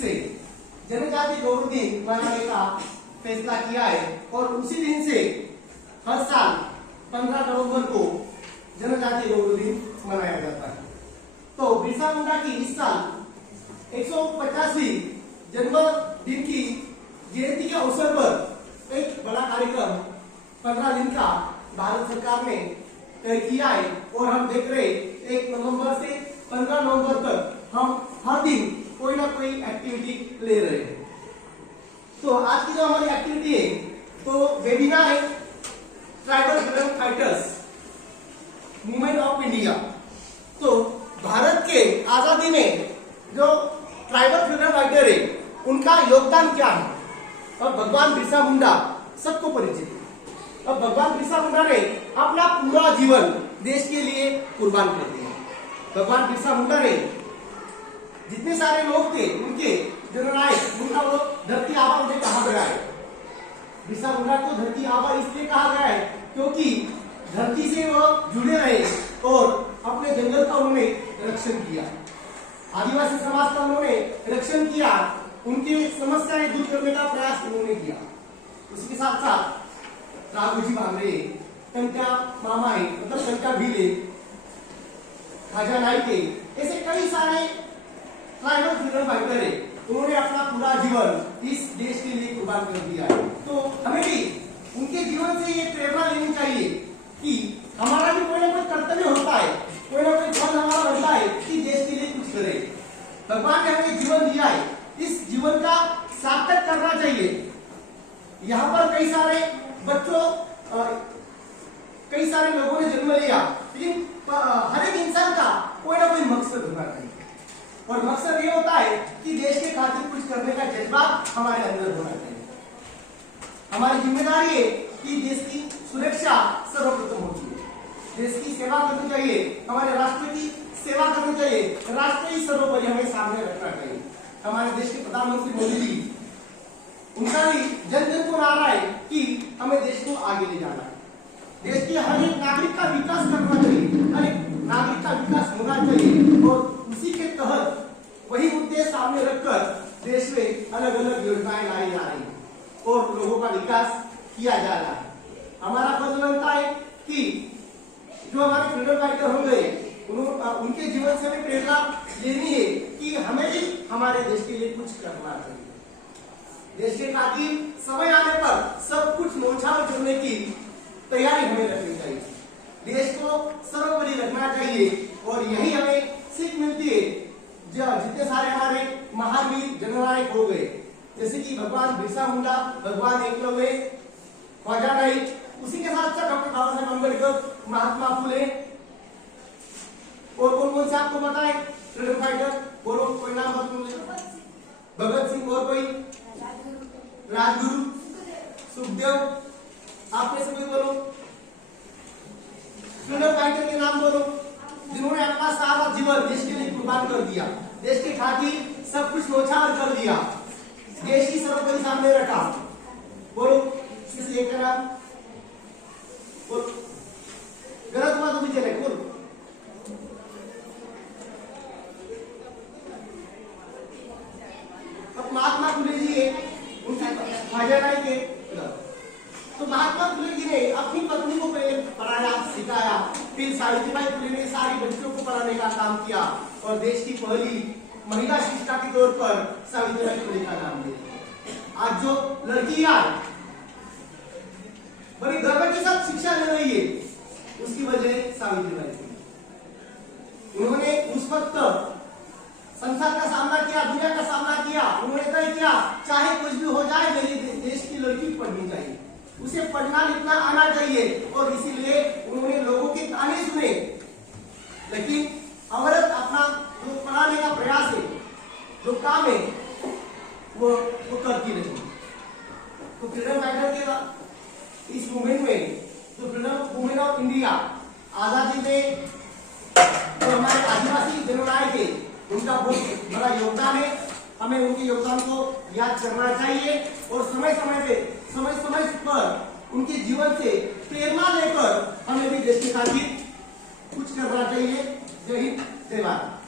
से जनजाति गौरव दिन मनाने का फैसला किया है और उसी दिन से हर साल 15 नवंबर को जनजाति गौरव दिन मनाया जाता है। तो बिरसा मुंडा की इस साल 150वीं जन्मदिन की जयंती के अवसर पर एक बड़ा कार्यक्रम 15 दिन का भारत सरकार ने तय किया है और हम देख रहे 1 नवंबर से 15 नवंबर तक हम हर दिन कोई ना कोई एक्टिविटी ले रहे हैं। तो आज की जो हमारी एक्टिविटी है तो वेबिनार है tribal freedom fighters movement of India. तो भारत के आजादी में जो ट्राइबल फ्रीडम फाइटर है उनका योगदान क्या है। अब भगवान बिरसा मुंडा सबको परिचित है। अब भगवान बिरसा मुंडा ने अपना पूरा जीवन देश के लिए कुर्बान कर दिया। भगवान बिरसा मुंडा ने जितने सारे लोग थे उनके जननायक उनका वो धरती आबा उन्हें कहा गया है। बिरसा मुंडा को धरती आबा इसलिए कहा गया है क्योंकि धरती से वो जुड़े रहे और अपने जंगल का उन्होंने रक्षण किया, आदिवासी समाज का उन्होंने रक्षण किया, उनकी समस्याएं दूर करने का प्रयास उन्होंने किया। उसी के साथ साथ राघोजी भांगरे, टंका मामा है मतलब टंका भीले, खाजा नाइके, ऐसे कई सारे ट्राइबल फ्रीडम फाइटर है। उन्होंने अपना पूरा जीवन इस देश के लिए कुर्बान कर दिया है। तो हमें भी उनके जीवन से ये प्रेरणा लेनी चाहिए कि हमारा भी कोई ना कोई कर्तव्य होता है, कोई ना कोई फल हमारा बनता है कि देश के लिए कुछ करे। भगवान ने हमें जीवन दिया है, इस जीवन का सार्थक करना चाहिए। यहाँ पर कई सारे बच्चों कई सारे लोगों ने जन्म लिया, लेकिन हर एक इंसान का कोई ना कोई मकसद होना चाहिए और मकसद ये होता है कि देश के खातिर कुछ करने का जज्बा हमारे अंदर होना चाहिए। हमारी जिम्मेदारी है कि देश की सुरक्षा सर्वप्रथम होती है, देश की सेवा करनी चाहिए, हमारे राष्ट्र की सेवा करनी चाहिए, राष्ट्र ही सर्वोपरि हमें सामने रखना चाहिए। हमारे देश के प्रधानमंत्री मोदी जी, उनका भी जन जन को नारा है कि हमें देश को आगे ले जाना है। देश के हर एक नागरिक का विकास करना चाहिए, हर एक नागरिक का विकास होना चाहिए और उसी के तहत वही मुद्दे सामने रखकर देश में अलग अलग योजनाएं लाई जा रही है और लोगों का विकास किया जा रहा है। हमारा फर्ज बनता है कि जो हमारे फ्रीडम फाइटर हो गए उनके जीवन से हमें प्रेरणा लेनी है कि हमें भी हमारे देश के लिए कुछ करना चाहिए। देश के खातिर समय आने पर सब कुछ न्योछावर करने की तैयारी हमें रखनी चाहिए, देश को सर्वोपरि रखना चाहिए और यही हमें सीख मिलती है। जितने सारे हमारे महान वीर जननायक हो गए जैसे कि भगवान बिरसा मुंडा, भगवान एकलव्य, ख्वाजा नाइक, उसी के साथ साथ डॉक्टर बाबा साहेब अम्बेडकर, महात्मा फुले और कौन कौन से आपको पता है फ्रीडम फाइटर, बोलो कोई नाम बताओ। भगत सिंह और कोई, राजगुरु, सुखदेव, आप में से कोई बोलो। फ्रीडम फाइटर के नाम बोलो जिन्होंने अपना सारा जीवन देश के लिए कुर्बान कर दिया, देश के खातिर सब कुछ न्योछावर कर दिया, देश की सर्वोपरि सामने रखा। बोलो किसी एक का नाम बोलो, गलत हुआ तो भी चले बोलो। अब महात्मा फुले जी है, उनसे ख्वाजा नाइक है। तो महात्मा फुले जी ने अपनी पत्नी को पहले पढ़ाया सिखाया, फिर सावित्रीबाई फुले ने सारी बच्चों को पढ़ाने का काम किया और देश की पहली महिला शिक्षिका के तौर पर सावित्रीबाई फुले का नाम दिया। आज जो लड़कियां बड़ी गर्व के साथ शिक्षा ले रही है उसकी वजह सावित्रीबाई फुले। उन्होंने उस वक्त संसार का सामना किया, दुनिया का सामना किया, उन्होंने तय किया चाहे कुछ भी हो जाए मेरे देश की लड़की पढ़नी चाहिए, उसे पढ़ना लिखना आना चाहिए और इसीलिए उन्होंने लोगों के ताने सुने, लेकिन औरत अपना जो पढ़ाने का प्रयास है, जो काम है वो करती रही। तो फ्रीडम फाइटर के इस मूवमेंट में जो फ्रीडम मूवमेंट ऑफ इंडिया आजादी में जो हमारे आदिवासी जननायक है उनका बहुत बड़ा योगदान है। हमें उनके योगदान को याद करना चाहिए और समय समय पर उनके जीवन से प्रेरणा लेकर हमें भी देश के खातिर कुछ करना चाहिए। जय हिंद, जय भारत।